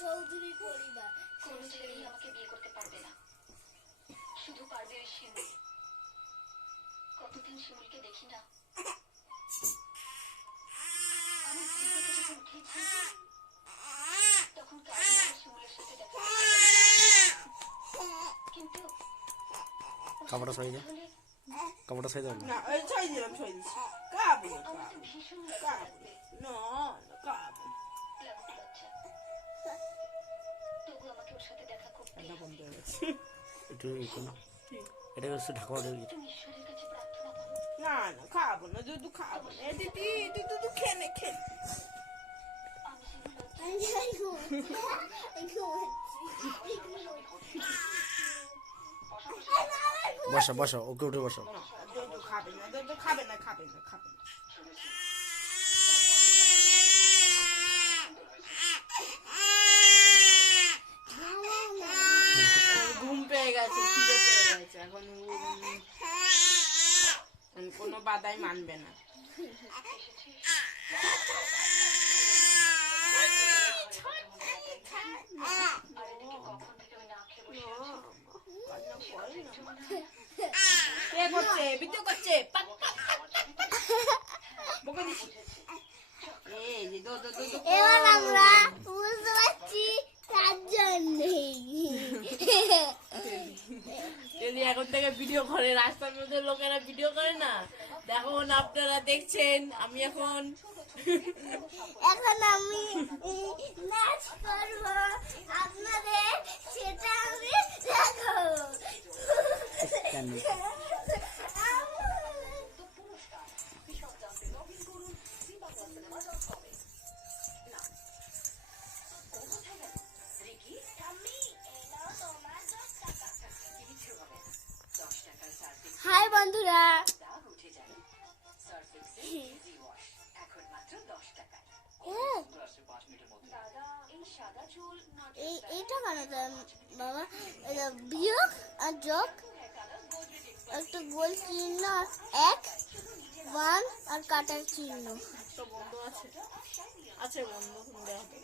চৌধুরী পরিবার। কোনো ছেলেই আমাকে বিয়ে করতে পারবে না, শুধু পারবে ওই শিমুল। কতদিন শিমুলকে দেখি না। আমার ঘুম থেকে যখন উঠেছি তখন কারণ শিমুলের সাথে দেখা কিন্তু কাপড়টা সরিয়ে দাও, কাপড়টা সরিয়ে দাও না ওই ছয় দিলাম, ছয় দিচ্ছি। কাবু আমার তো ভীষণ কাবু না কাবু লজ্জা। তবু আমাকে ওর সাথে দেখা করতে এটা বন্ধ হয়ে গেছে। একটু এটা হচ্ছে ঢাকা দেবে। তুমি ঈশ্বরের কাছে প্রার্থনা করো। না না খাবো না, দুধ খাবো না দিদি, দুধ খেলে খেলে। আমি শিমুল বসো বসো, ওকে উঠে বসো। দুধ খাবে না, দুধ খাবে না, খাবে না, খাবে না। ঘুম পেয়ে গেছে, খিদে পেয়ে গেছে, এখন কোনো বাধাই মানবে না। কে করছে? ভিডিও করছে। বকে দিছি। এই যে দো দো দো দো। এবার আমরা বুঝতে পারছি তার জন্যই। যদি এখন থেকে ভিডিও করে, রাস্তার মধ্যে লোকেরা ভিডিও করে না, দেখুন আপনারা দেখছেন আমি এখন আমি নাচ করব, আপনাদের সেটা আমি দেখাবো। হাই বন্ধুরা, এইটা কেন বাবা? এটা বিয়োগ আর যোগ, একটা গোল চিহ্ন, এক ওয়ান আর কাটার চিহ্ন। বন্ধ আছে, আছে বন্ধ দেখো।